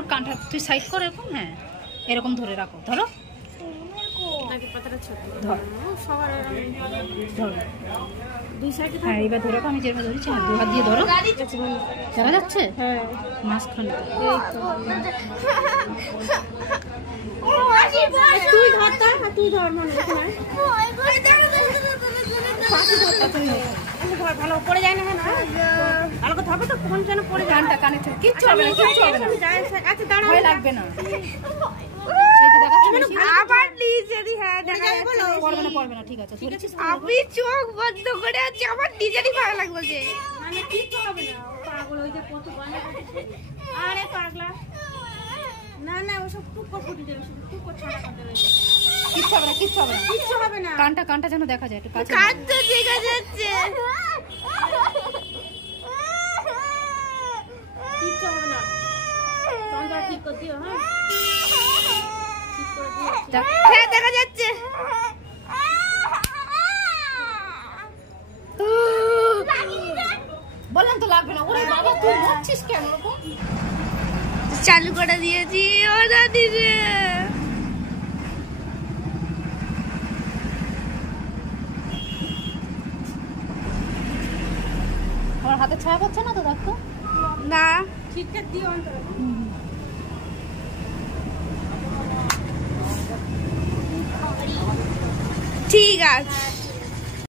ধর কানটা তুই সাইড কর এরকম। হ্যাঁ এরকম ধরে রাখো, ধরো হ্যাঁ এইবার ধরে রাখো। আমি যেভাবে ধরেছি হ্যাঁ 2 হাত দিয়ে ধরো। দেখা যাচ্ছে? হ্যাঁ মাঝখানে তুই ধর ভালো পড়ে যায় না। ভালো করে ধরবে তো কোন যেন পড়ে কানটা কানে কিচ্ছু হবে না, কিচ্ছু হবে না। আচ্ছা দাঁড়াও, ভয় লাগবে না। আবার নিজেরই হ্যাঁ দেখা যাচ্ছে। পড়বে না ঠিক আছে। আমি চোখ বন্ধ করে আছি, আমার নিজেরই ভালো লাগবে যে মানে কিচ্ছু হবে না। পাগল ওই যে কত বানা করছে। আরে পাগলা না না ওসব টুক করে ফুটে যাবে, শুধু টুক করে ছাড়া করতে হবে। কিচ্ছু হবে না, কিচ্ছু হবে না, কিচ্ছু হবে না। কানটা যেন দেখা যায় একটু কাছে। কান তো দেখা যাচ্ছে। কিচ্ছু হবে না, কানটা ঠিক করে দিও। হ্যাঁ ঠিক করে দিও। হ্যাঁ দেখা যাচ্ছে। বলেন তো লাগবে না। ওরে বাবা তুই মরছিস কেন? চালু করে দিয়েছি। ও দাদি রে আমার হাতে ছায়া পড়ছে না তো? দেখো না ঠিকঠাক দিও অন্তর। ঠিক আছে।